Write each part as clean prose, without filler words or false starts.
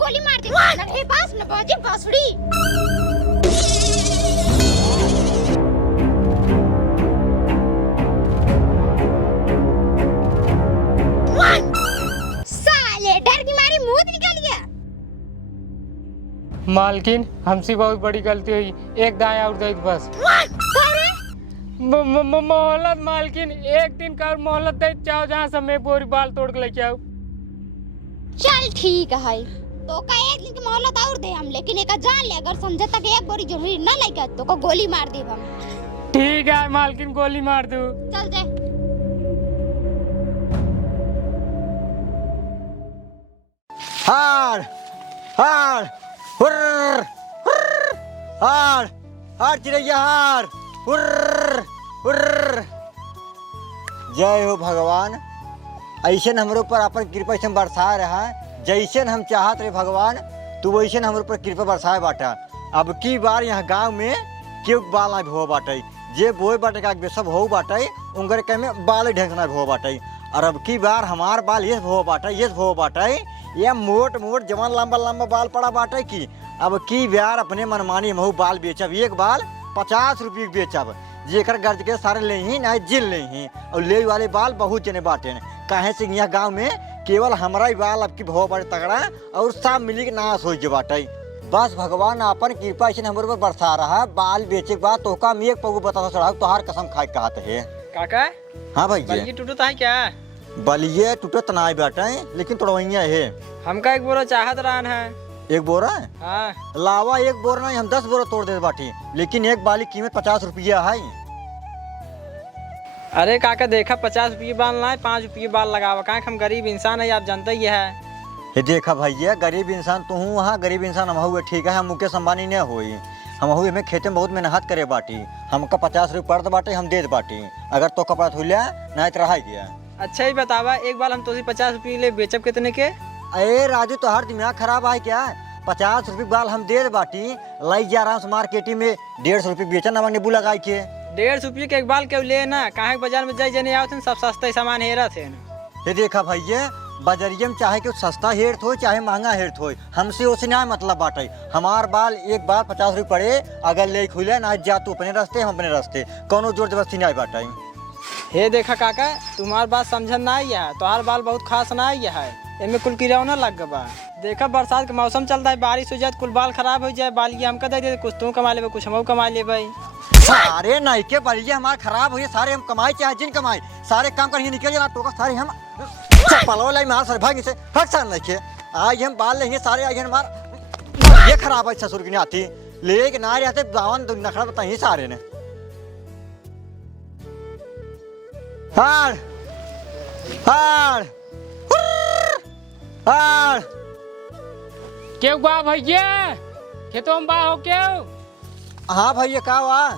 गोली मार दे। लगे पास न बाजे बांसुरी। साले डर की मारी मुंह निकल गया। मालकिन हमसे बहुत बड़ी गलती हुई, एक दाया और दे बस। मोहलत मालकिन, एक दिन का मोहलत दे चाहो, जहाँ से मैं बोरी बाल तोड़ के लेके आऊं। चल ठीक है तो का एक दिन की मोहलत और दे हम, लेकिन एक जान ले अगर समझे तक एक बोरी जरूरी ना लेके तो को गोली मार दे हम। ठीक है मालकिन, गोली मार दू। चल दे। हार हार हुर्र हुर्र हार हार चिड़ैया हार हुर्र हुर्र। जय हो भगवान, ऐसे हमरो पर अपन कृपा से बरसा रहा है। जैसे हम चाहत रहे भगवान, तू वैसे हमरो पर कृपा बरसाए बाटा। अब की बार यहाँ गांव में क्यों बाल ना भो बाटे, जे बोए बाटे का सब हो बाटे, उनके कह में बाल ढंग ना भो बाटे। और अब की बार हमार बाल ये भो बाटे, ये भो बाटे, ये मोट मोट जवान लंबा लंबा बाल पड़ा बाटे की। अब की बार अपने मनमानी महू बाल बेचब, एक बाल 50 रुपये बेचब, जेकर गर्ज के सारे ले ही ना जिल ले ही। और ले वाले बाल बहुत जने बाटे, काहे से यहाँ गांव में केवल हमारा ही बाल अब की भो बड़े तगड़ा और सब मिली के नाश हो बाटे। बस भगवान अपन कृपा से हमारे ऊपर बरसा रहा। बाल बेचे के बाद तो का मैं एक पगू बता चढ़ा तोहार कसम खाए कहते है। काका हाँ भाई बलिए टूटता है क्या? बलिए टूटत ना बाटे, लेकिन तोड़वैया है। हमका एक बोरा चाहत रहन है। एक बोरा? हाँ। लावा एक बोरा नहीं, हम 10 बोरा तोड़ दे बाटी, लेकिन एक बाल की कीमत 50 रुपया है। अरे काका देखा 50 रुपये बाल ना 5 रुपये बाल लगावा, कहाँ हम गरीब इंसान है, आप जानते ही है। ये देखा भैया, गरीब इंसान तू हूँ, वहाँ गरीब इंसान हम हुए, ठीक है। हम मुकेश अंबानी नहीं हुई, हम हुए हमें खेते में बहुत मेहनत करे बाटी। हमका 50 रुपये पड़त बाटे, हम दे बाटी। अगर तो कपड़ा धुलिया नहीं तो रह गया। अच्छा ही बतावा, एक बाल हम तो 50 रुपये ले बेचब कितने के? अरे राजू तो हर दिमाग खराब है क्या? 50 रुपये बाल हम दे बाटी, लाई जा रहा हूँ मार्केटिंग में 150 रुपये बेचा ना नींबू लगाई के। 150 रुपये के एक बाल क्यों ले ना, कहाँ बाजार में जाए जने आओ सब सस्ता सामान हेरा थे। ये देखा भैया, बाजरिया में चाहे कि सस्ता हेरत हो चाहे महंगा हेरत हो, हमसे उसे ना मतलब बाटे। हमार बाल एक बाल 50 रुपये पड़े, अगर ले खुले ना जा तू अपने रास्ते, हम अपने रास्ते, कोनो जोर जबरदस्ती नहीं बाटे। हे देखा काका, तुम्हार बात समझन ना आई है, तुम्हार बाल बहुत खास ना आई है, इनमें कुल कीड़ा ना लग बा। देखा बरसात का मौसम चलता है, बारिश हो जाए कुल बाल खराब हो जाए, बाल ये हमका दे दे, कुछ तू कमा ले कुछ हम कमा ले भाई। सारे नहीं के बलिए हमारे खराब हुए, सारे हम कमाए चाहे जिन कमाए, सारे काम कर निकल जाना टोका सारे हम पलवा लाई मार सर भाग से फट सा नहीं के। आज हम बाल लेंगे सारे, आज हमार ये खराब है, ससुर की नहीं आती ले के ना आते बावन नखड़ा बताइए सारे ने। हार हार हार क्यों बा भैया, खेतों में बा हो क्यों? हाँ भैया का हुआ?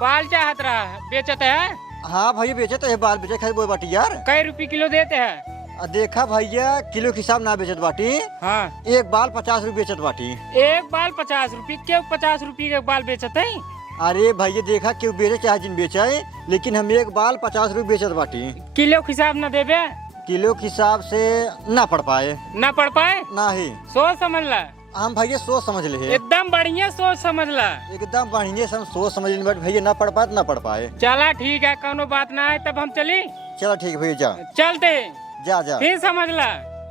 बाल चाहत रहा बेचते है? हाँ भैया बेचे तो है, बाल बेचे खाए बोए बाटी यार। कई रुपये किलो देते हैं? देखा भैया, किलो के हिसाब ना बेचत बाटी। हाँ। एक बाल 50 रुपये बेचत बाटी। एक बाल 50 रुपये? क्यों 50 रुपये के बाल बेचते हैं? अरे भैया देखा क्यों बेचे चाहे जिन बेचे, लेकिन हम एक बाल 50 रुपये बेचत बाटी। किलो के हिसाब न देवे? किलो के हिसाब से ना पड़ पाए। ना पड़ पाए? ना ही। सोच समझ ला। हम भैया सोच समझ ले, एकदम बढ़िया सोच समझ ला। एकदम बढ़िया से हम सोच समझ ले, बट भैया ना पड़ पाए तो ना पड़ पाए। चला ठीक है, कोनो बात ना है, तब हम चली। चलो ठीक है भैया, जा चलते जा जा। फिर समझ ला।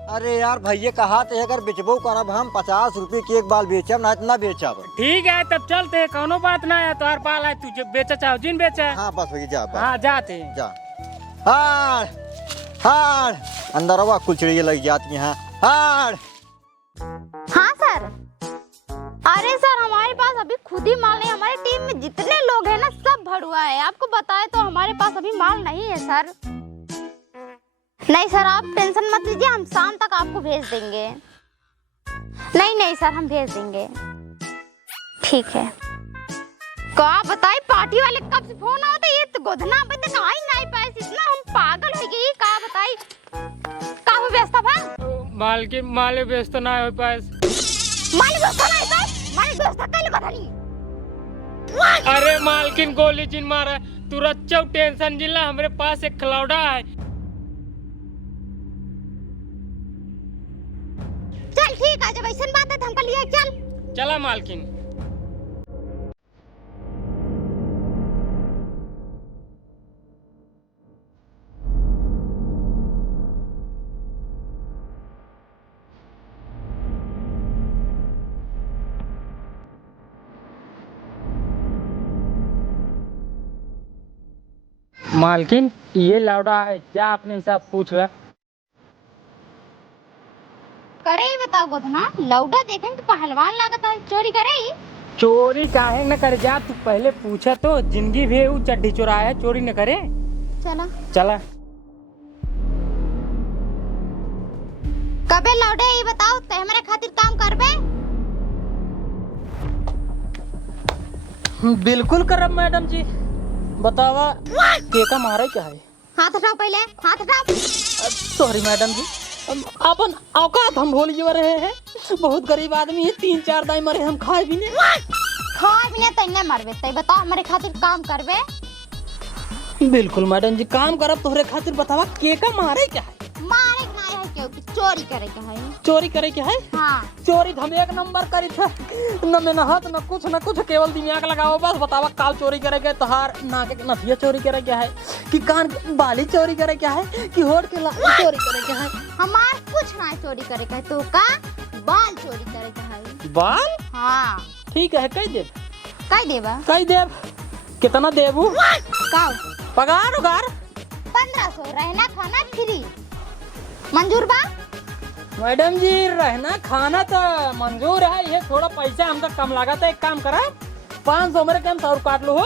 अरे यार भैया कहा तो अगर बेचबो करब हम 50 रुपये के एक बाल बेचब, ना इतना बेचब। ठीक है तब चलते, कोनो बात ना है, तोहर बाल है, तू बेचा चाहो जिन बेचा। हाँ बस भैया जा बस। हाँ जाते जा। हार हार अंदर हवा कुल चिड़िया लग जाती हैं। हार। हाँ सर। अरे सर हमारे पास अभी खुद ही माल नहीं, हमारे टीम में जितने लोग हैं ना सब भड़ुआ है। आपको बताए तो हमारे पास अभी माल नहीं है सर। नहीं सर आप टेंशन मत लीजिए, हम शाम तक आपको भेज देंगे। नहीं नहीं सर हम भेज देंगे। ठीक है। क्या बताए पार्टी वाले कब से फोन आते, ये तो गोधना पे तक आई नहीं पाए, इतना हम पागल हो गए। क्या बताई का हो व्यस्त था? माल के माले व्यस्त ना हो पाए। मालिक दोस्त नहीं था, मालिक दोस्त कल बदली। अरे मालकिन गोली जिन मारा, तू रच्चो टेंशन जिला, हमारे पास एक खिलौड़ा है। चल चल ठीक है, जब ऐसा बात है तो हमका लिए चल। चला मालकिन। मालकिन ये लौड़ा है, क्या आपने हिसाब पूछ रहा? करे ही बताओ गोधना, लौड़ा देखें तो पहलवान लागत है, चोरी करे ही? चोरी काहे न कर जा, तू पहले पूछा तो। जिंदगी भी वो चड्डी चुराया, चोरी न करे। चला चला। कबे लौड़े ये बताओ, ते हमारे खातिर काम करबे? बिल्कुल करब मैडम जी। बतावा केका मारे क्या है? हाथ हटाओ पहले, हाथ हटाओ। सॉरी मैडम जी, अपन औकात हम भूल जा रहे हैं। बहुत गरीब आदमी है, 3-4 दाई मरे हम खाए भी नहीं। खाए भी नहीं तो नहीं मरबे, ते बताओ हमारे खातिर काम करबे? बिल्कुल मैडम जी, काम करब तोहरे खातिर। बतावा केका मारे क्या है? मारे ना है क्यों कि चोरी करे के है। चोरी करे क्या है? हाँ चोरी हम एक नंबर करी थे, न मेहनत न कुछ, केवल दिमाग लगाओ बस। बतावा काल चोरी करे के, तोहार नाक के नथिया चोरी करे क्या है, कि कान के बाली चोरी करे क्या है, कि होठ के चोरी करे क्या है? हमार कुछ ना चोरी करे के है, तो का बाल चोरी करे के है। बाल? हाँ ठीक है, कह देब। कई देबा? कह देब। कितना देबू? काऊ पगार उगार? 1500, रहना खाना फ्री, मंजूर बा? मैडम जी रहना खाना तो मंजूर है, ये थोड़ा पैसा हमका कम लागत है। एक काम करा, 500 मेरे काम 100 काट लो हो,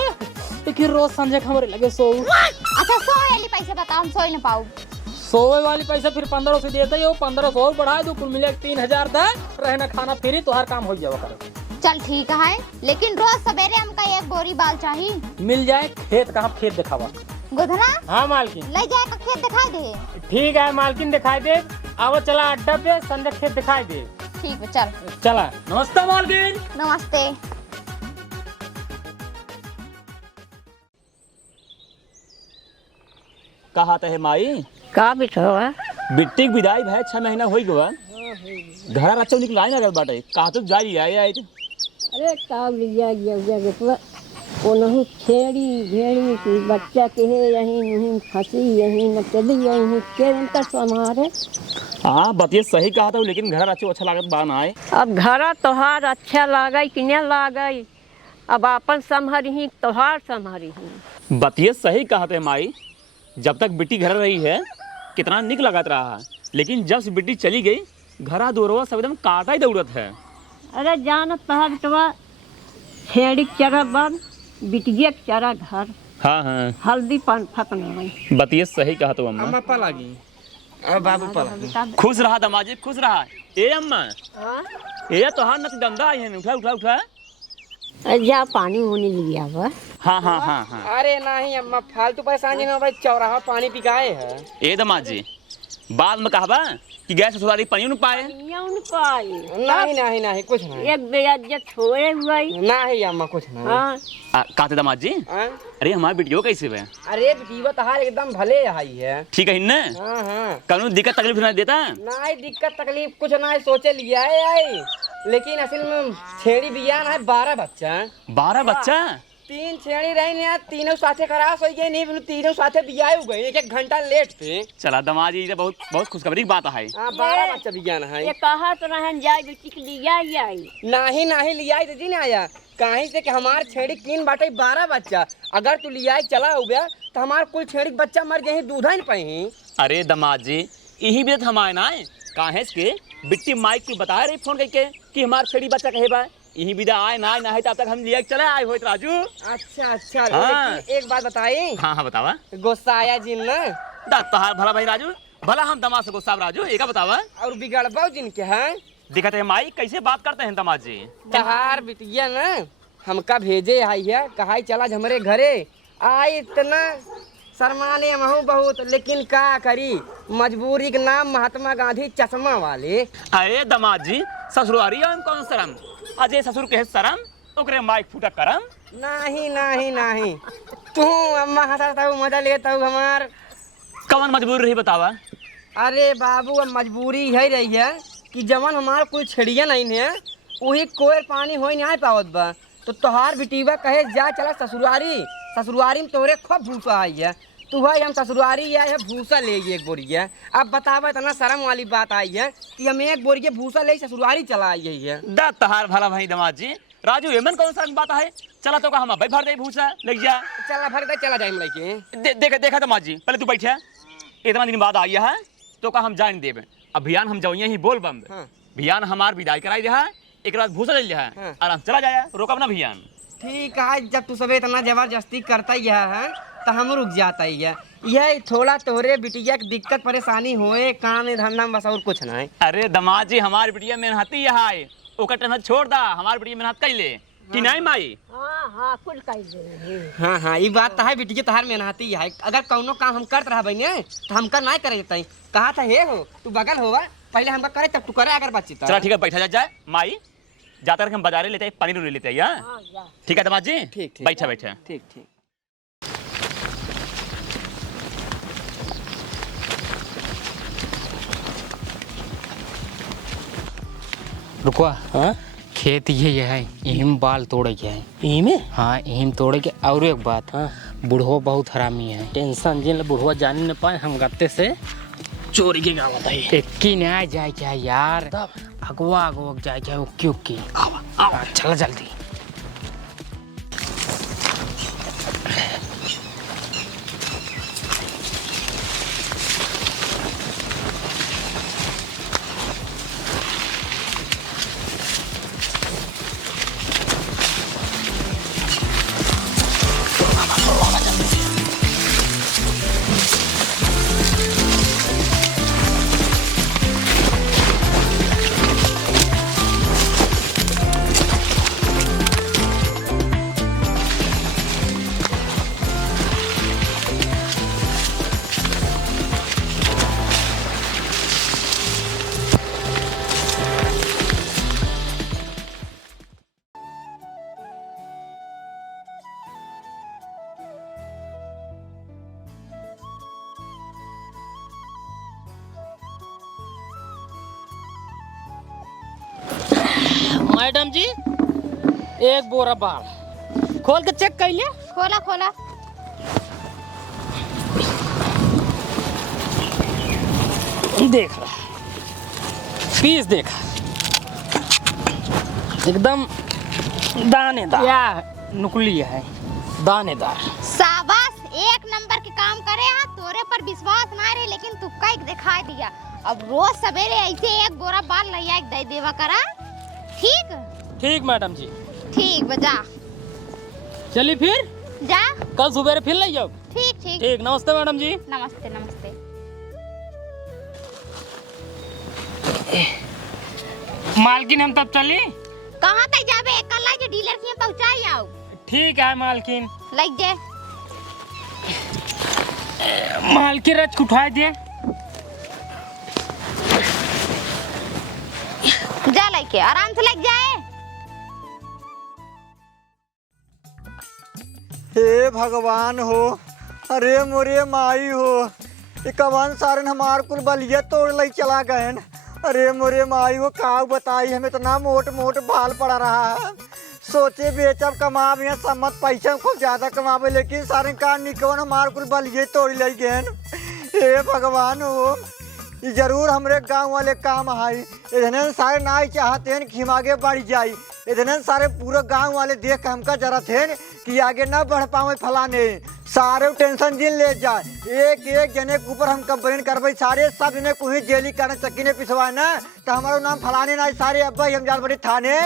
लेकिन रोज संजय हमारे लगे 100। अच्छा 100 वाली पैसे बताओ, हम 100 ही न पाऊ। 100 वाली पैसा फिर 1500 से देते हो, 1500 और बढ़ा दो, कुल मिले 3000 तक रहना खाना फ्री, तो हर काम हो जावा करे। चल ठीक है, लेकिन रोज सवेरे हमका 1 बोरी बाल चाहिए। मिल जाए। खेत कहाँ? खेत दिखावा। गोधना हाँ मालकिन। ले जाए का खेत दिखाई दे। ठीक है मालकिन, दिखाई दे। आओ चला अड्डा पे, संजय खेत दिखाई दे। ठीक है चल। चला। नमस्ते मालकिन। नमस्ते। कहा है माई का बिठवा? बिट्टी की विदाई भाई 6 महीना हो गया। घर अच्छा निकल आई ना गल बाटे, कहा तो जा रही है। अरे का लिया गया तो ओनहु छेड़ी भेड़ी की बच्चा के यही नहीं फंसी, यही न चली, यही के अंतर समारे। हाँ बतिए सही कहा था, लेकिन घर अच्छा लागत बा ना आए। अब घर तोहार अच्छा लागई कि नहीं लागई, अब अपन संभरी तोहार संभरी। बतिए सही कहा थे माई, जब तक बिट्टी घर रही है कितना निक लगत रहा है, लेकिन जब से बिट्टी चली गई घरा दोरवा सब एकदम काटा ही दौड़त है। अरे जान तोहार बेटवा छेड़ी चरा बन, बिटिया के चरा घर। हाँ हाँ हल्दी पान फकना। बतिए सही कहा तो अम्मा। अम्मा पलागी, अब बाबू पलागी। खुश रहा दमाजी, खुश रहा। ए अम्मा, ए तोहार नच दंदा आई है, उठा उठा उठा। जा पानी होने लिया हुआ। हाँ हाँ हाँ हाँ। अरे नहीं अम्मा, फालतू परेशानी में भाई, चौराहा पानी पिकाए है। ए दमाजी, बाद में कहबा कि गैस ससुराली पानी न पाए। नहीं नहीं नहीं कुछ नहीं। एक बेइज्जत होए हुई। नहीं अम्मा कुछ नहीं। हाँ कहते दमाजी, अरे हमारी बिटियो कैसे बे? अरे बेटीवा तहार एकदम भले आई है। ठीक है न? हाँ हाँ। कौनो दिक्कत तकलीफ नहीं देता? नहीं दिक्कत तकलीफ कुछ नहीं, सोचे लिया है आई, लेकिन असल में छेड़ी बिया ना है 12 बच्चा। 12 बच्चा? 3 छेड़ी रही यार, तीनों साथे खरास हो गए, नहीं तीनों साथे बियाए हो गए, 1 घंटा लेट थे। चला दमाजी, ये बहुत बहुत खुशखबरी की बात है। हाँ 12 बच्चा बियान है। ये कहा तो रहन जाए बेटी के लिया ही आई। नहीं नहीं लिया तो जी नहीं आया, कहीं से कि हमार छेड़ी 3 बाटे 12 बच्चा, अगर तू लिया चला हो गया तो हमार कुल छेड़ी बच्चा मर गए, दूधा नहीं पाई। अरे दमाजी, यही भी हमारे ना काहे के बिट्टी माइक को बता रही फोन करके कि हमार छेड़ी बच्चा कहे बा, यही विदा आए ना नहीं तब तक हम लिया चले आए हो राजू। अच्छा अच्छा। हाँ। एक बात बताई। हाँ हाँ बतावा। गुस्सा आया जिन ना तहार भला भाई राजू, भला हम दमाद से गुस्सा राजू, एक बतावा। और बिगड़बाओ जिन के है दिखते है माई कैसे बात करते हैं दमाद जी। तहार बिटिया ना हमका भेजे आई है, कहा चला हमारे घरे आई, इतना शर्माने महू बहुत, लेकिन का करी, मजबूरी के नाम महात्मा गांधी चश्मा वाले। अरे दमाद जी, ससुरारी हम कौन शर्म, अजय ससुर के शर्म, ओकरे माइक फूटा करम। नहीं नहीं नहीं, तू अम्मा हंसाता हूँ, मजा लेता हूँ हमार। कौन मजबूरी रही बतावा। अरे बाबू अब मजबूरी है रही है, कि जवन हमार कोई छेड़िया नहीं है वही कोई पानी हो नहीं पावत बा। तो तोहार बिटीवा कहे जा चला ससुरारी में तोरे खूब भूसा आई है। तू भाई हम ससुरारी आए है भूसा ले एक बोरिया। अब बतावा इतना शर्म वाली बात आई है कि हम एक बोरिया भूसा ले ससुरारी चला आई है। दा तहार भला भाई दमाद जी राजू एमन कौन सा बात है। चला तो का हम भाई भर दे भूसा लग जा। चला भर दे चला जाए लेके। देखा दमाद जी पहले तू बैठे इतना दिन बाद आई है तो का हम जान देवे अभियान हम जाइए ही बोल बम अभियान हमार विदाई कराई दे एक रात भूसा ले लिया है आराम चला जाए रोकब ना अभियान। ठीक है जब तू सब इतना जबरदस्ती करता ही है तो हम रुक जाता ही है। यह थोड़ा तोरे बिटिया की दिक्कत परेशानी होए काम धंधा में बस और कुछ नहीं। अरे दमाद जी हमारी बिटिया मेहनती है ओकर टेंशन छोड़ दा हमारी बिटिया मेहनत कर ले कि नहीं माई। हाँ कुल कर दे। हाँ ये बात तो है बिटिया तहार मेहनती है। अगर कौनो काम हम करते रह बने तो हमका नहीं करे देते। कहा था हे हो तू बगल होगा पहले हमका करे तब तू करे अगर बातचीत। चला ठीक है बैठा जाए माई जाते रख हम बाजारे लेते पानी ले लेते हैं। ठीक है दमाद जी ठीक बैठा बैठा ठीक ठीक। रुको हाँ खेत ये है यही में बाल तोड़े के है। यही में हाँ यही में तोड़े के। और एक बात हाँ बुढ़ो बहुत हरामी है। टेंशन जिन बुढ़वा जाने न पाए हम गत्ते से चोरी के गाँव बताइए। एक्की न्याय जाए क्या यार अगवा अगवा जाए क्या उक्की चला जल्दी। मैडम जी एक बोरा बाल खोल के चेक कर लिया। खोला खोला। देख रहा पीस देखा एकदम दानेदार या नुकली है दानेदार। शाबाश एक नंबर के काम करे हैं। तोरे पर विश्वास ना रहे लेकिन तू कई दिखाई दिया। अब रोज सवेरे ऐसे एक बोरा बाल लैया दे देवा करा। ठीक ठीक मैडम जी ठीक बजा चलिए फिर जा। कल सुबह फिर ले जाओ। ठीक ठीक ठीक नमस्ते मैडम जी। नमस्ते नमस्ते। मालकिन हम तब चली। कहाँ तक जाबे कल लाई डीलर के पहुँचाई आओ। ठीक है मालकिन। लग जे मालकिन रच उठाए दे जा लेके आराम से लग जाए। हे भगवान हो अरे मोरे माई हो ये कवन सारन हमार कुल बलिया तोड़ लई चला गए। अरे मोरे माई हो का बताई हमें इतना मोट मोट बाल पड़ा रहा है। सोचे बेचब कमाब यहाँ सम्मत पैसा खूब ज़्यादा कमाबे लेकिन सारे का निकवन हमार कुल बलिए तोड़ लई गए। हे भगवान हो ये जरूर हमरे गांव वाले काम आई। इधने सारे ना ही चाहते हैं कि हम आगे बढ़ जाए। इधने सारे पूरे गांव वाले देख के हमका जरा थे कि आगे ना बढ़ पावे फलाने सारे टेंशन जिन ले जाए। एक एक जने के ऊपर हम कंप्लेन करवाई सारे सब इन्हें कोई जेली करने चक्की ने पिछवाए ना तो हमारा नाम फलाने ना सारे अब्बा हम जाल बड़े थाने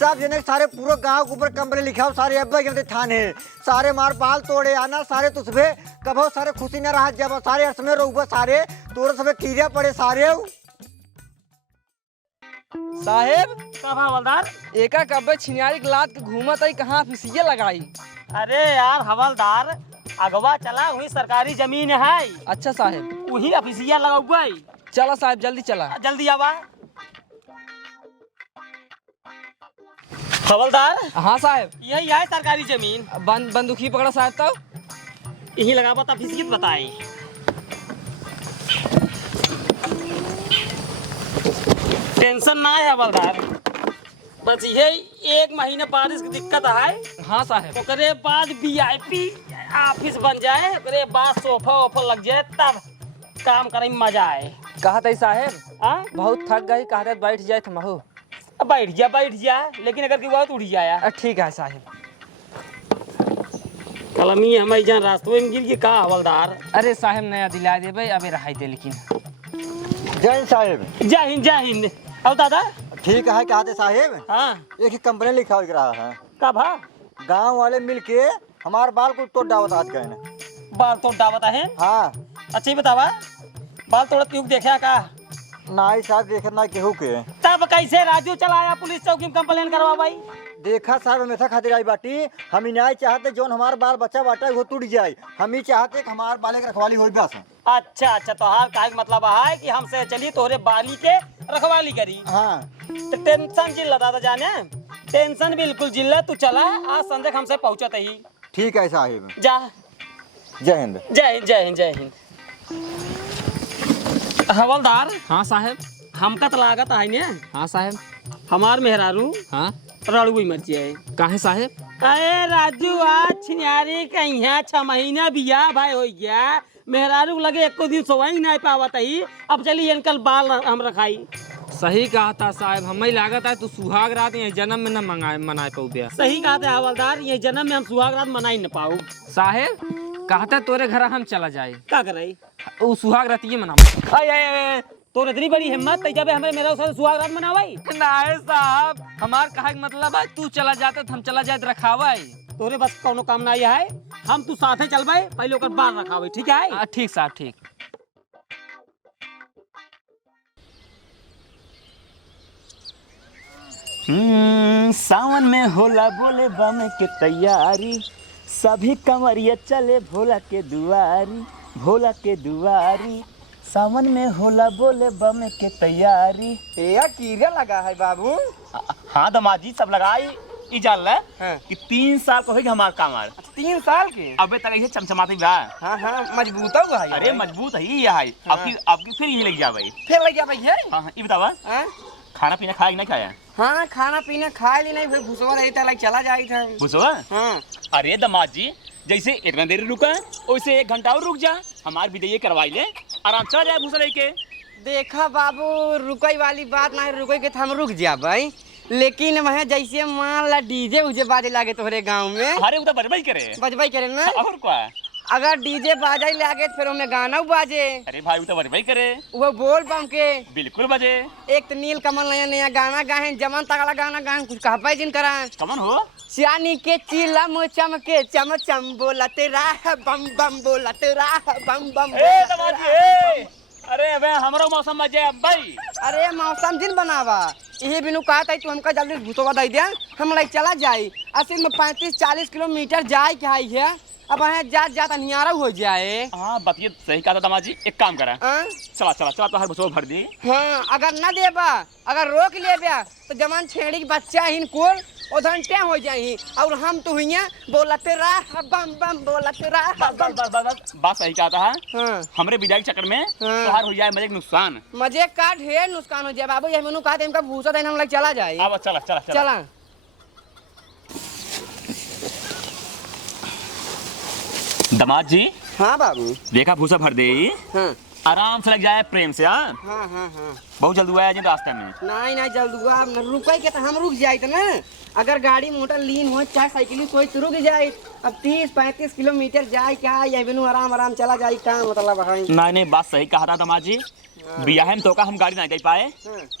सब जने सारे पूरे गांव के ऊपर कंप्लेन लिखा सारे अब्बा हम थाने सारे मार बाल तोड़े आना सारे तुझे कभो सारे खुशी न रहा जब सारे अर्थ में रोब सारे तोड़ सब कीड़े पड़े सारे। साहेब का हवलदार। एका कब्बे छिनियारी के लात के घूमत आई कहाँ फिसिए लगाई। अरे यार हवलदार अगवा चला वही सरकारी जमीन है। अच्छा साहेब वही ऑफिसिया लगा है। चला साहेब जल्दी चला। जल्दी आवा हवलदार। हाँ साहेब यही है सरकारी जमीन। बंदूकी पकड़ा साहब तब यही लगा बता ऑफिसियत बताई। टेंशन ना है हवलदार, बस यही 1 महीने बारिश की दिक्कत है। हाँ साहब। ओकरे बाद VIP ऑफिस बन जाए, ओकरे बाद सोफा वोफा लग जाए, तब काम करे में मजा आए। कहा था साहब हाँ बहुत थक गई, कहा था बैठ जाए तुम हो। अब बैठ जा, लेकिन अगर की बात उड़ जाया। ठीक है साहब। कलमी हमारी जान रास्तों में गिर के का हवलदार। अरे साहब नया दिला दे भाई, अबे रहाई दे लेकिन। जय हिंद साहेब। जय हिंद। अब दादा ठीक है कहते साहेब, हाँ एक ही कंप्लेन लिखा हो रहा है। कब हाँ गांव वाले मिलके हमारे बाल को तोड़ डावत आज गए ना। बाल तोड़ डावता है। हाँ अच्छा ही बतावा, बाल तोड़त क्यों देखा का? नाई साहब देखे ना केहू के। तब कैसे राजू चलाया पुलिस चौकी में कंप्लेन करवा भाई? देखा साहब हमेशा खातिर आई बाटी, हम ही नहीं चाहते जोन हमारे बाल बच्चा बाटा वो टूट जाए, हम ही चाहते कि हमारे बाले की रखवाली हो बस। अच्छा तो हार का मतलब है कि हमसे चली तोरे बाली के रखवाली करी। हाँ तो टेंशन जिल्ला दादा जाने, टेंशन बिल्कुल जिल्ला, तू चला आज संदेश हमसे पहुंचत ही। ठीक है साहेब। जा। जय हिंद। जय हिंद। हवलदार। हाँ साहब। हमका तो लागत है ने। हाँ साहब। हमार मेहरारू हाँ रड़ुई मर जाए। काहे साहब? अरे राजू आज छिनियारी कहीं है, 6 महीना बिया भाई हो गया, मेहरारू लगे एको दिन सोई नहीं पावत ही। अब चलिए इनकल बाल हम रखाई। सही कहा था साहब, हमें लागत है तू सुहाग रात ये जन्म में न मनाए पाऊ गया। सही कहा था हवलदार, ये जन्म में हम सुहाग रात मनाई न पाऊ। साहब कहता तोरे घर हम चला जाए। क्या कराई? वो सुहाग रात ये मना। तो इतनी बड़ी हिम्मत तै जब हमें मेरा साथ सुहाग रात मनावाई? नहीं साहब, हमार कहा मतलब है तू चला जाते तो हम चला जाए रखावाई। तोरे बस कोनो काम ना है, हम तू साथे चलबे, पहले ओकर बाल रखावे। ठीक है? ठीक साहब ठीक। सावन में होला बोले बम के तैयारी, सभी कंवरिया चले भोला के दुआरी। सावन में होला बोले बम के तैयारी। यार कीड़ा लगा है बाबू। हाँ दमाजी सब लगाई। ई जान ले हाँ। कि 3 साल को होगी हमार कामर। 3 साल के? अबे तक ऐसे चमचमाते बा। हाँ मजबूत हुआ है। अरे मजबूत है ये है। आपकी फिर यही लग जा भाई। फिर लग गया भैया। हाँ ये बतावा, खाना पीना खाया कि नहीं खाया? हाँ खाना पीना खा ली नहीं, भूसवा रही था, चला जाई था। भूसवा? हाँ। अरे दमाद जी जैसे इतना देर रुका वैसे 1 घंटा और रुक जा, हमार भी ये करवाई ले, आराम चला जाए भूसा लेके। देखा बाबू रुकई वाली बात ना, रुकई के हम रुक जा भाई, लेकिन वह जैसे मान ला डीजे उजे बाजे लागे तोहरे गाँव में। अरे वो तो बजबई करे ना। और क्या? अगर डीजे बाजा लागे तो फिर हमें गाना बाजे। अरे भाई वो तो बजबई करे। वो बोल बम के बिल्कुल बजे। एक तो नील कमल नया गाना गाए, जमन तगड़ा गाना गाए, कुछ कहा जिन करा। कमन हो चानी के चिलम चमके चम चम बोला तेरा बम बम बोला तेरा बम बम। अरे अबे हमरो मौसम मजे अब भाई। अरे मौसम दिन बनावा यही बिनु कहा था तू हमका जल्दी भूसवा दे दिया, हम लाइक चला जाए। असल में 35-40 किलोमीटर जाए क्या है, अब वहाँ जात नियारा हो जाए। हाँ बतिए सही कहा था दमाजी, एक काम करा चला तो हर भूसवा भर दी। हाँ अगर न देबा, अगर रोक लेबा तो जमान छेड़ी के बच्चा हिनकुल उधर टे हो जाही, और हम तो हुई बोलते रहा बम बम बोलते रहा बम। बात सही कहा था। हाँ। हमरे विदाई के चक्कर में तोहार हो जाए मजे नुकसान। मजे का ढेर नुकसान हो जाए बाबू, ये मैंने कहा था इनका भूसा देना हम लोग चला जाए। अब चला दमाद जी। हाँ बाबू। देखा भूसा भर दे। हाँ। आराम से लग जाए प्रेम से। हाँ बहुत जल्द हुआ है रास्ते में। नहीं जल्द हुआ, रुके के तो हम रुक जाए ना, अगर गाड़ी मोटर लीन हो चाहे साइकिल सोच तो रुक जाए। अब 30-35 किलोमीटर जाए क्या, ये बिनु आराम चला जाए का मतलब है। नहीं बात सही कहा था दमाद जी, बियाह में तो का हम गाड़ी नहीं दे पाए,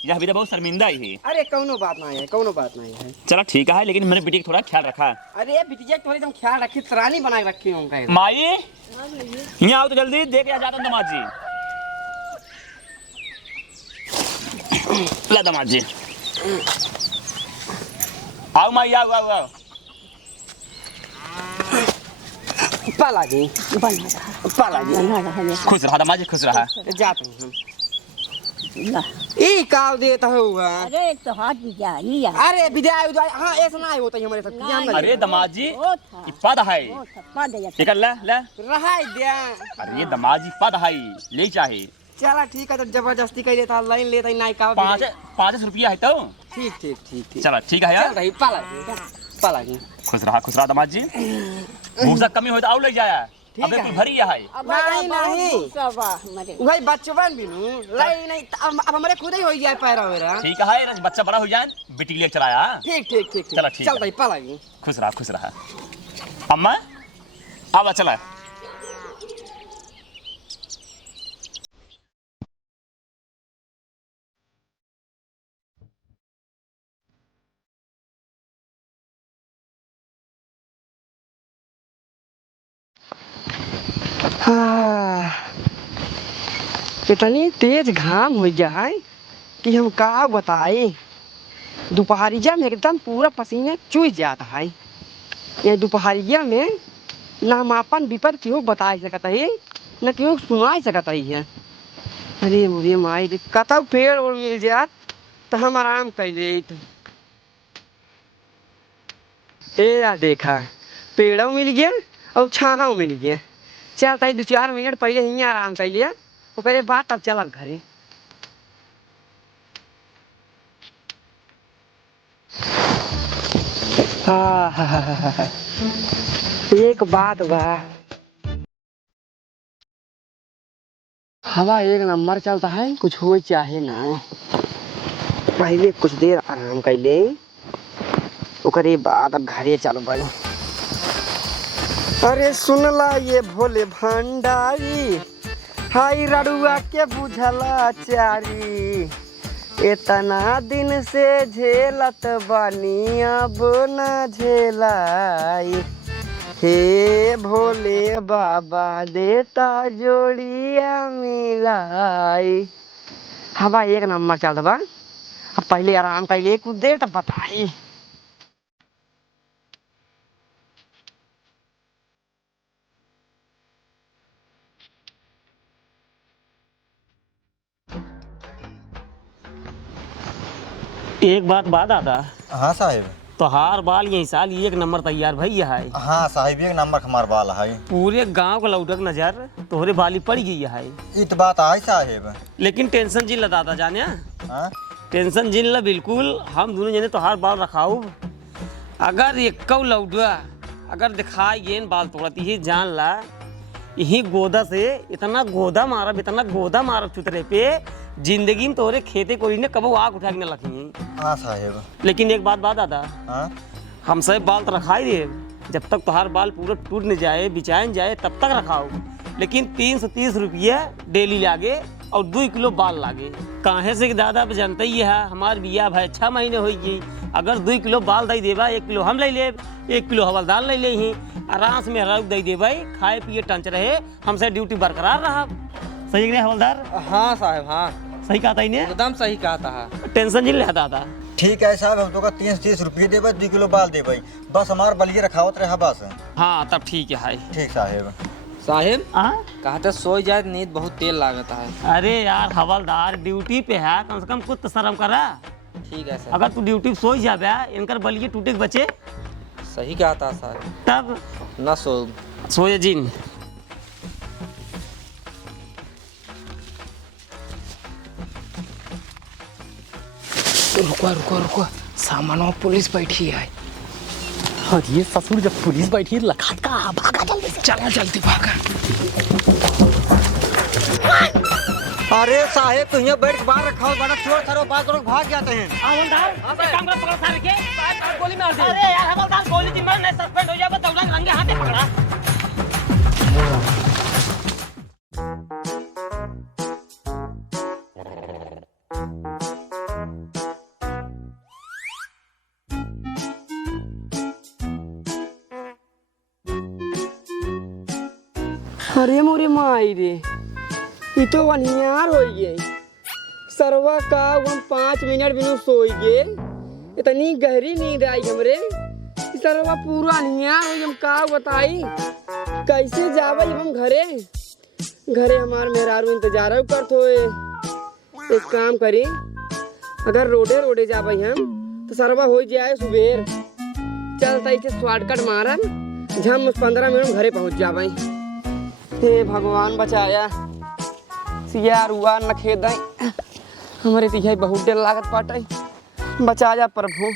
यह भी तो बहुत शर्मिंदा ही है। अरे कौनो बात नहीं है। चलो ठीक है, लेकिन मैंने बेटी का थोड़ा ख्याल रखा। अरे बिटिया थोड़ी तुम ख्याल रखी, तरानी बना के रखी होंगे। माई यहाँ आओ तो जल्दी, देख जाता हूँ दमाद जी। ला दमाद जी आओ माई आओ। पाला जी खुश रहा दमाद जी, खुश रहा। जाते हैं हम। ला। ई काव देता हुआ। अरे तो हाथ भी जा ही है। अरे विदाई उदाई हाँ ऐसा ना होता है हमारे साथ। अरे दमाद जी पद है, पद है निकल ला रहा दिया। अरे दमाद जी पद है ले चाहे चला ठीक है, तो जबरदस्ती कर देता लाइन लेता नहीं का 5 रुपया है तो ठीक ठीक ठीक ठीक चला ठीक है यार। चल रही पाला जी खुश रहा दामाद जी। भूसा कमी हो तो और ले जाया। अबे तू भरी है। नहीं भाई बचपन भी नू लाई नहीं अब हमारे खुद ही हो जाए पैरा मेरा। ठीक है रज बच्चा बड़ा हो जाए बेटी ले चलाया। ठीक ठीक ठीक चला ठीक चल रही पाला जी। खुश रहा अम्मा आवा चला। इतनी तेज घाम हो जाए कि हम का बताए। दोपहरिया में एकदम पूरा पसीने चूस जाता है। ये दोपहरिया में ना हम अपन विपद क्यों बता सकता है न क्यों सुना सकता है। अरे मुझे माई रे कतौ पेड़ और मिल जात तो हम आराम कर लेत। ए देखा पेड़ों मिल गया और छाना मिल गया। चल तई 2-4 मिनट पहले ही आराम कर लिया ओकरे बाद तब चलत घरे। एक बात बा हवा एक नंबर चलता है कुछ हो चाहे ना। पहले कुछ देर आराम कर ले ओकरे बाद अब घरे चलो भाई। अरे सुनला ये भोले भंडारी हाई रड़ुआ के बुझला चारी। इतना दिन से झेलत बानी अब न झेलाई। हे भोले बाबा देता जोड़िया मिलाई। हवा एक नंबर चल बा। अब पहले आराम कर ले कुछ देर तब बताई। एक बात दादा। हाँ साहिब। तोहार बाल यही साल एक नंबर तैयार भैया है। हाँ साहिब एक नंबर हमार बाल है। पूरे गांव का लौटक नजर तोहरे बाली पड़ गई है। इत बात आई साहिब। लेकिन टेंशन जिन ला दादा जाने। हाँ? टेंशन जिन ला बिल्कुल हम दोनों जने तोहार बाल रखाऊ। अगर एक लौटुआ अगर दिखाई गेन बाल तोड़ती ही जान ला यही गोदा से इतना गोदा मारब चुतरे पे जिंदगी में तोरे खेते कोई ने कबो आग उठा के न रखी। हाँ साहिब। लेकिन एक बात दादा। हाँ? हम सब बाल तो रखा ही दे जब तक तुम्हार बाल पूरा टूट न जाए बिछाए जाए तब तक रखाओ। लेकिन 330 रुपया डेली लागे और 2 किलो बाल लागे। काहे से कि दादा अब जानते ही है हमार बिया भाई 6 महीने हो गई। अगर 2 किलो बाल दे देबा 1 किलो हम ले लेब 1 किलो हवलदार ले ले ही आराम से मेरा दे देबा खाए पिए टंच रहे हमसे ड्यूटी बरकरार रहा। सही नहीं हवलदार? हाँ साहब हाँ सही कहा था इन्हें एकदम सही कहा था। टेंशन जिन ले दादा। ठीक है साहब हम तो का 330 रुपये देवे 2 किलो बाल देवे बस हमार बलिए रखावत रहा बस। हाँ तब ठीक है। ठीक साहेब। साहिब हाँ कहते सो जाए नींद बहुत तेल लागता है। अरे यार हवलदार ड्यूटी पे है कम से कम कुछ तो शर्म करा। ठीक है सर। अगर तू ड्यूटी पे सो जाबे इनकर बलिए टूटे के बचे सही कहा था सर। तब न सोए जिन। रुको सामानों पुलिस बैठी है। अरे ससुर जब पुलिस बैठी लखात का भागा जल्दी से। चलो जल्दी भागा। अरे साहेब तुम यहाँ बैठ के बाहर रखा हो बड़ा चोर थारो बात करो भाग जाते हैं। हवलदार एक काम कर पकड़ सारे के गोली मार दे। अरे यार हवलदार गोली की मार नहीं सस्पेंड हो जाएगा तो रंगे हाथे पकड़ा। अरे मोरे माई रे ये तो अनियार हो गए। सरवा का हम 5 मिनट बिनु सोई गे। इतनी गहरी नींद आई हमरे सरवा पूरा अनियार हो हम का बताई कैसे जावे हम घरे हमार मेहरारू इंतजार करत होए। एक काम करी अगर रोडे जावे हम तो सरवा हो जाए सुबेर। चल तई के शॉर्टकट मारब झम 15 मिनट घरे पहुंच जावे। हे भगवान बचाया सियार हुआ न खेदाई हमारे तिहाई बहुत डर लागत पाटाई बचा जा प्रभु।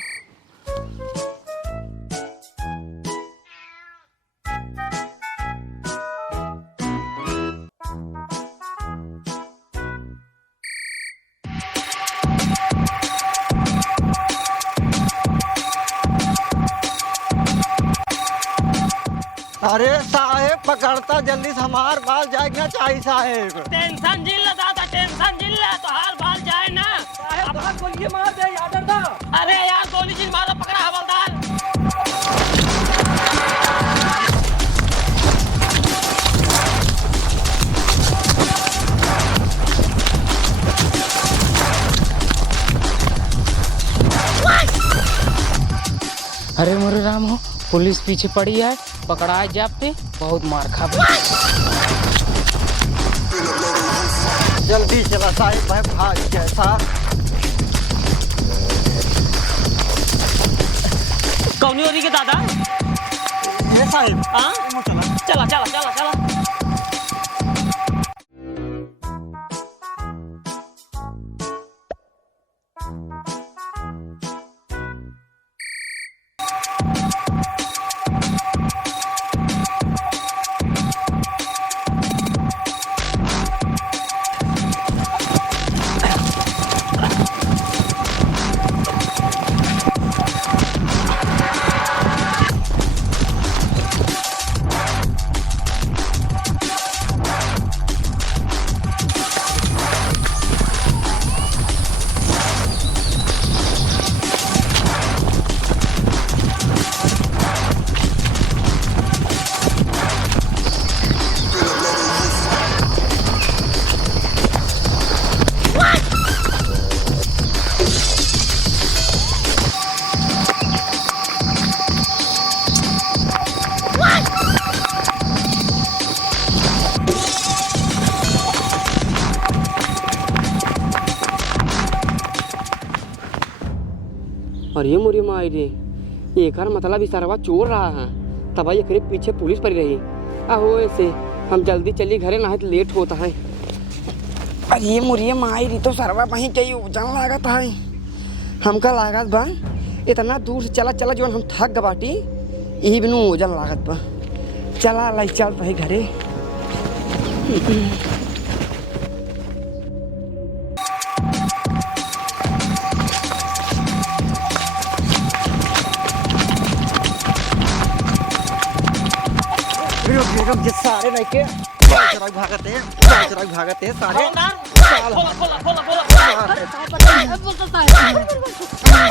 अरे साहेब पकड़ता जल्दी से, हमार बाल जाएगा चाहिए साहेब। टेंशन जिल दादा, टेंशन जिल तो हार बाल जाए ना। गोली मार दे यादर दा। अरे यार गोली जिल मारो, पकड़ा हवलदार। अरे मोरे राम हो, पुलिस पीछे पड़ी है, पकड़ाए जाते बहुत मार खा। जल्दी चला साहेब, मैं भाग कैसा। कौनी होती के दादा? ये साहेब हाँ चला चला चला चला। और ये मुरी माई रे, एक मतलब इस सरवा चोर रहा है, तब ये करीब पीछे पुलिस पड़ी रही। आहो ऐसे हम जल्दी चली घरे, ना तो लेट होता है। अरे ये मुरी माई री तो सरवा वहीं चाहिए उजन लागत है। हमका लागत बा इतना दूर से चला चला जो हम थक गबाटी, यही बिनु उजन लागत बा। चला लाई चल भाई घरे। ये सारे नहीं के भागते हैं सारे। खोला खोला खोला खोला।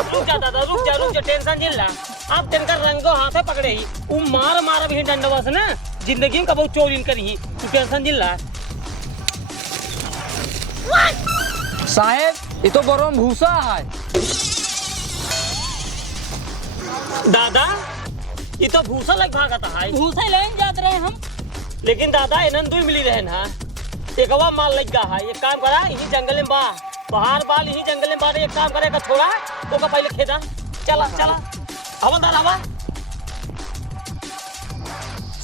रुक जा दादा, रुक जा, टेंशन जिल ला। आप तेनका रंगो हाथे पकड़े ही, उ मार मार भी डंडवा से ना जिंदगी में कबो चोरी करी ही। तू टेंशन जिल ला। साहेब ये तो बरोम भूसा है। दादा ये तो भूसा लग भागता है। भूसा लेन जात रहे हम। लेकिन दादा इन्हन दुई मिली रहे ना, एकवा माल लग गा है। एक काम करा, यही जंगल में बा बाहर बाल, यही जंगल में बा। एक काम करेगा थोड़ा तो का पहले खेदा। चला चला हवलदार हवा।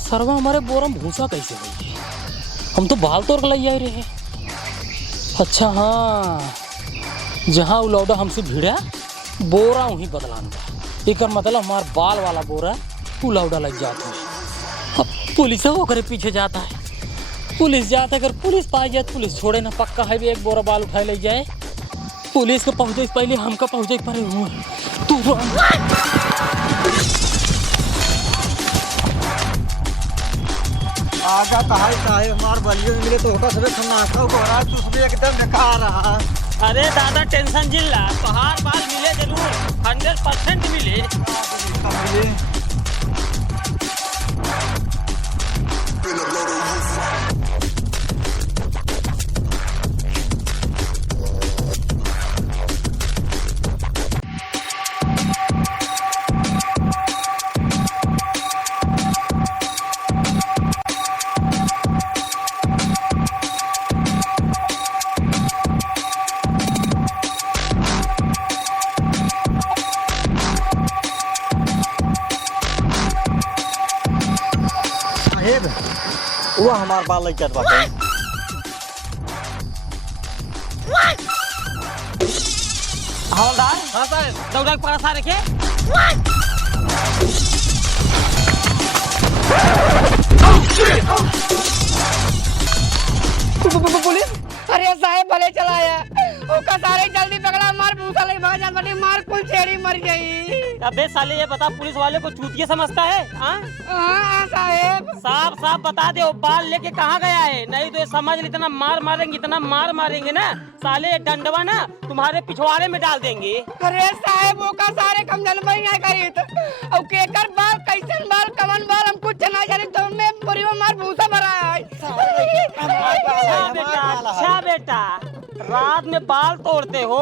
सरवा हमारे बोरम भूसा कैसे गई? हम तो बाल तोड़ के ले आए रहे। अच्छा हाँ, जहाँ उलौडा हमसे भिड़ा बोरा वहीं बदलान बा। एक मतलब हमार बाल वाला बोरा उलौडा लग जाता है। अब पुलिस वो करे पीछे जाता है, पुलिस जाता है। अगर पुलिस पाई जाए पुलिस छोड़े ना, पक्का है भी एक बोरा बाल उठाए ले जाए। पुलिस के पहुँचे पहले हमका पहुँचे पर तू आगा कहा साहेब, हमार बलियों में मिले तो होगा सबे खन्नासा को रहा, तू उसमें एकदम नकार रहा। अरे दादा टेंशन जिल्ला, बाहर बाल मिले जरूर, 100% मिले। वो हमार बाल लग जात बाटे। हवलदार हाँ साहब। दौड़ा के पकड़ा सारे के। पुलिस अरे साहब भले चलाया ओका सारे जल्दी पकड़ा मार भूसा ले मार जान बनी मार कुल छेड़ी मर गई। अबे साले ये बता पुलिस वाले को चूतिया समझता है? हाँ हाँ साहब साफ साफ बता दे वो बाल लेके कहाँ गया है, नहीं तो ये समझ ले इतना मार मारेंगे इतना मार मारेंगे ना साले ये डंडवा ना तुम्हारे पिछवाड़े में डाल देंगे। अरे साहब ओका सारे कम जल में ना करी तो अब केकर बाल कैसन बाल कमन बाल हम कुछ ना जाने तो मैं पूरी मार भूसा भरा है। अच्छा बेटा रात में बाल तोड़ते हो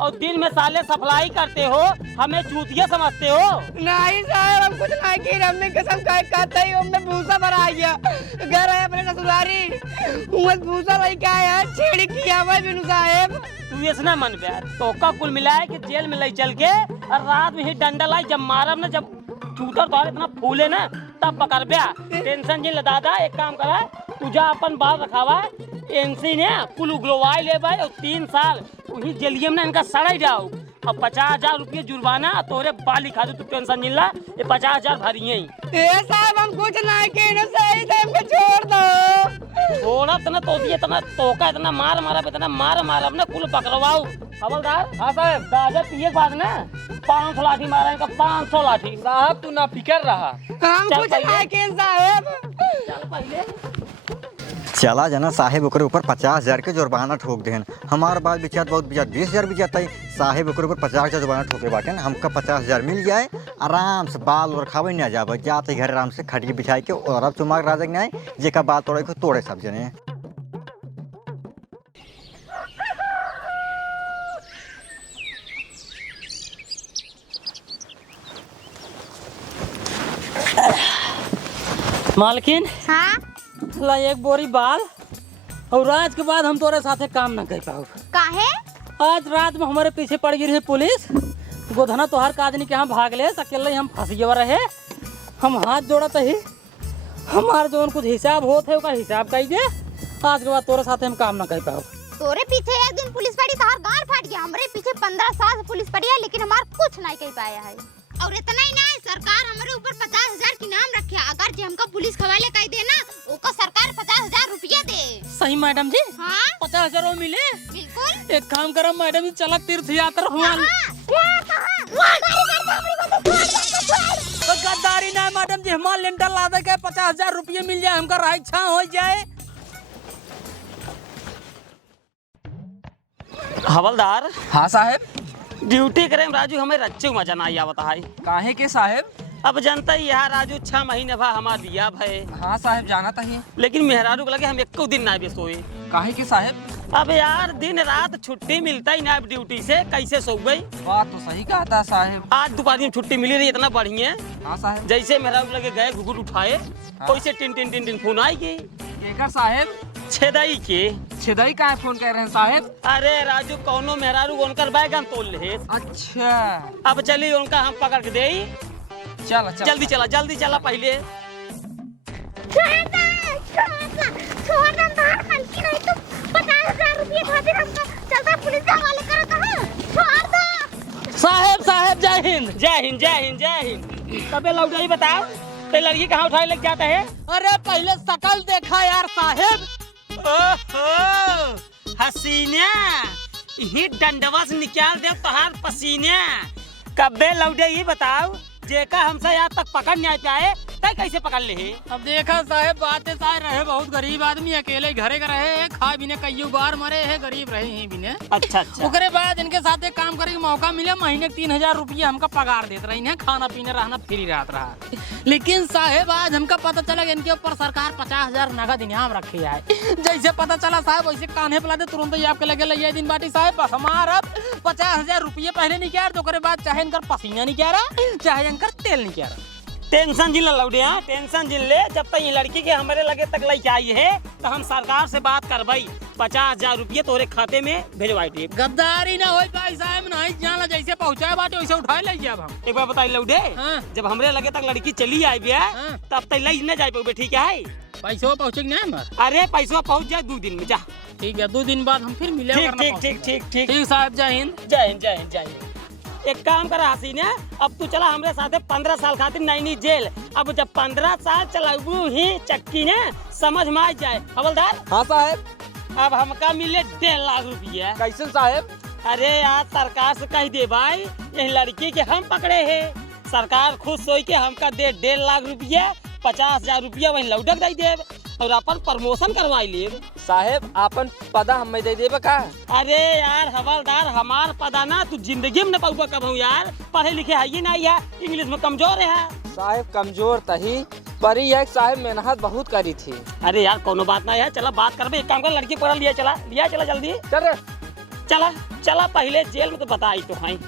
और दिन में साले सफलाई करते हो, हमें चूतिया समझते हो? नहीं साहब हम कुछ नहीं की हमने कसम खाए कहते ही हमने भूसा भरा गया घर है अपने ससुरारी उमस भूसा लेके आया छेड़ी किया हुआ बिनु साहब। तू ये ना मन प्यार तो का कुल मिलाए कि जेल में ले चल के और रात में ही डंडा लाई जब मारब ना जब चूतर तो इतना फूले ना तब पकड़ ब्या। टेंशन जी दादा एक काम करा तुझा अपन बाल रखावा एनसी ने कुल उगलवाई ले भाई और 3 साल वही जेलियम ना इनका सड़ाई जाओ और 50,000 रुपये जुर्माना तोरे बाल खा दो। तू टेंशन नहीं ला ये 50,000 भरी है साहब हम कुछ नहीं के ना सही टाइम पे छोड़ दो थोड़ा तना तो इतना तोका इतना मार मारा इतना मार मारा अपने कुल पकड़वाओ। हवलदार हाँ साहब। दादा पिए के बाद ना 500 लाठी मारा इनका 500 लाठी। साहब तू ना फिकर रहा। हम चल कुछ पहले। नहीं के साहब। चल पहले चला जाना साहेब ओकरे ऊपर 50,000 के जुर्माना ठोक देहन। हमार बाल बिचात बहुत बिचात 20,000 भी जाता है साहेब ओकरे ऊपर 50,000 जुर्माना ठोके बाटे ना हमका 50,000 मिल जाए आराम से बाल और खावे ना जावे जाते घर आराम से खटिया बिछाई के और अब चुमाक राजक नहीं जेका बाल तोड़े को तोड़े सब जने। मालकिन हाँ ला एक बोरी बाल और आज के बाद हम तोरे साथे काम ना कर पाओ। काहे? आज रात में हमारे पीछे पड़ गई रही पुलिस गोधना तोहर का आदमी के यहाँ भाग ले अकेले हम फंसिए रहे। हम हाथ जोड़त ही हमार जो कुछ हिसाब होत है उसका हिसाब कही दे। आज के बाद तोरे साथे हम काम ना कर पाओ। तोरे पीछे एक दिन पुलिस पड़ी तो हर गार फाट गया। हमारे पीछे 15 साल से पुलिस पड़ी है लेकिन हमार कुछ नहीं कर पाया है। और इतना ही नहीं सरकार हमारे ऊपर 50,000 की नाम रखे अगर जो हमको पुलिस खवाले कह दे ना उसको सरकार 50,000 रुपया दे। सही मैडम जी? हाँ 50,000 मिले? बिल्कुल। एक काम करो मैडम जी चला तीर्थ यात्रा हुआ। गद्दारी ना मैडम जी हमारे लेंटर ला दे के 50,000 रुपये मिल जाए हमका राय छा हो जाए। हवलदार हाँ साहब। ड्यूटी करें राजू हमें रच्चे मजा ना आवता है। काहे के साहब? अब जनता ही यहाँ राजू 6 महीने भा हमार दिया भाई। हाँ साहब जाना था लेकिन मेहरारू को लगे हम एक दिन ना भी सोए। काहे के साहब? अब यार दिन रात छुट्टी मिलता ही ना ड्यूटी से कैसे सो गई। बात तो सही कहा था साहब। आज दोपहर में छुट्टी मिली रही इतना बढ़िया। हाँ साहब। जैसे मेहरारू लगे गए घुघुट उठाए वैसे टिन फोन आई गई। केकर साहब? छेदाई के। छेदाई काहे फोन कर रहे हैं साहब? अरे राजू कौनो मेहरारू उनकर बैगन तोल ले। अच्छा अब चलिए उनका हम पकड़ के दे। चल जल्दी चला पहले। साहब जय हिंद। जय हिंद जय हिंद जय हिंद। कबे लौट गई बताओ तो लड़की कहाँ उठाए लग जाता है? अरे पहले शकल देखा यार साहेब। ओहो हसीना ही डंडवा से निकाल दे तोहार पसीना। कबे लौटे ये बताओ जेका हमसे यहाँ तक पकड़ नहीं पाए तय कैसे पकड़ ले? अब देखा साहेब बातें सारे रहे बहुत गरीब आदमी अकेले घरे का रहे खा बिने कई बार मरे है गरीब रहे हैं बिने। अच्छा ओकरे बाद इनके साथ एक काम करे के मौका मिले महीने 3,000 रुपया हमका पगार देते रही है खाना पीना रहना फ्री रहत रहा। लेकिन साहेब आज हमका पता चला कि इनके ऊपर सरकार 50,000 नगद इनाम रखी है। जैसे पता चला साहब वैसे कान्हे पिला दे तुरंत ही आपके लगे लगे दिन बाटी साहब बस हमारा 50,000 रुपये पहले निकाल तो ओकरे बाद चाहे इनकर पसीना निकारा चाहे इनकर तेल निकारा। टेंशन जिन लौटे हाँ टेंशन जिन ले जब तक ये लड़की के हमारे लगे तक लई आई है तो हम सरकार से बात करवाई 50,000 रुपये तोरे खाते में भेजवाई दे। गद्दारी ना होई भाई साहब नहीं जाना जैसे पहुंचाए बाटे वैसे उठाए ले जाब हम। एक बार बताई लौटे हाँ। जब हमरे लगे तक लड़की चली आई बिया हाँ। तब तक लई न जाए ठीक है? पैसों पहुँचे नहीं हमारे। अरे पैसा पहुंच जाए 2 दिन में जा। ठीक है 2 दिन बाद हम फिर मिले ठीक ठीक ठीक ठीक ठीक ठीक साहब, जय हिंद। जय हिंद जय हिंद जय हिंद। एक काम कर हसीन है, अब तू चला हमारे साथे 15 साल खातिर नैनी जेल। अब जब 15 साल चलाबू ही चक्की ने समझ में आ जाए। हवलदार। हाँ साहब। अब हमका मिले 1.5 लाख रुपया। कैसे साहब? अरे यार सरकार से कह दे भाई यही लड़की के हम पकड़े हैं, सरकार खुद सोच के हमका दे 1.5 लाख रुपया, 50,000 रुपया वही लौटक दे दे और अपन प्रमोशन करवाई ले। साहब अपन पदा हम दे देबे का? अरे यार हवलदार हमार पता ना तू जिंदगी में न पाऊगा कब यार, पढ़े लिखे है ही नहीं है, इंग्लिश में कमजोर है। साहब कमजोर तही परी एक साहब मेहनत बहुत करी थी। अरे यार कोनो बात नहीं है, चला बात करबे। एक काम कर लड़की पढ़ा लिया चला जल्दी चल चला चला पहले जेल में तो बताई तो भाई।